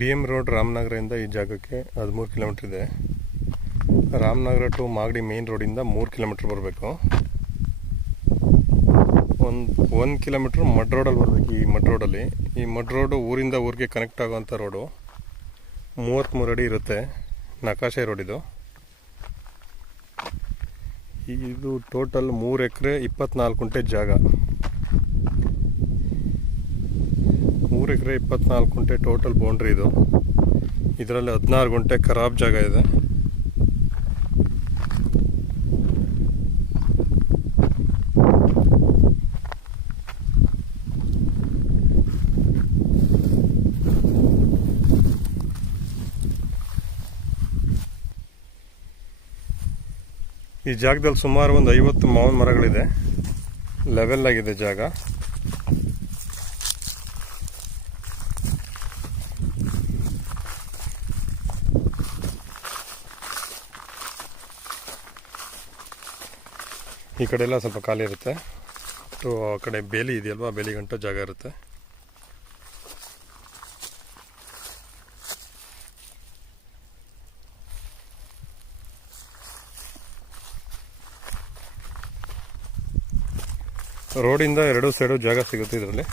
BM road ರಾಮನಗರದಿಂದ ಈ ಜಾಗಕ್ಕೆ 13 kilometre ಇದೆ. ರಾಮನಗರ ಟು ಮಾಗಡಿ ಮೇನ್ ರೋಡಿಂದ 3 ಕಿಲೋಮೀಟರ್ ಬರಬೇಕು. 1 ಕಿಲೋಮೀಟರ್ ಮಡ್ ರೋಡಲ್ಲಿ ಬರಬೇಕು. ಈ ಮಡ್ ರೋಡು ಊರಿಂದ ಊರಿಗೆ ಕನೆಕ್ಟ್ ಆಗುವಂಥ ರೋಡು. 33 ಅಡಿ ಇರುತ್ತೆ. ನಕಾಶೆ ರೋಡ್ ಇದು. ಇದು ಟೋಟಲ್ 3 ಎಕರೆ 24 ಗುಂಟೆ ಜಾಗ. 3 ಎಕರೆ 24 ಗುಂಟೆ ಟೋಟಲ್ ಬೌಂಡ್ರಿ ಇದು. ಇದರಲ್ಲಿ 16 ಗುಂಟೆ ಖರಾಬ್ ಜಾಗ ಇದೆ. ಈ ಜಾಗದಲ್ಲಿ ಸುಮಾರು ಒಂದು 50 ಮಾವಿನ ಮರಗಳಿದೆ. ಲೆವೆಲ್ ಆಗಿದೆ ಜಾಗ. ಈ ಕಡೆ ಎಲ್ಲ ಸ್ವಲ್ಪ ಖಾಲಿ ಇರುತ್ತೆ. ಆ ಕಡೆ ಬೇಲಿ ಇದೆಯಲ್ವಾ, ಬೇಲಿ ಗಂಟ ಜಾಗ ಇರುತ್ತೆ. ರೋಡಿಂದ 2 ಸೈಡು ಜಾಗ ಸಿಗುತ್ತೆ ಇದರಲ್ಲಿ.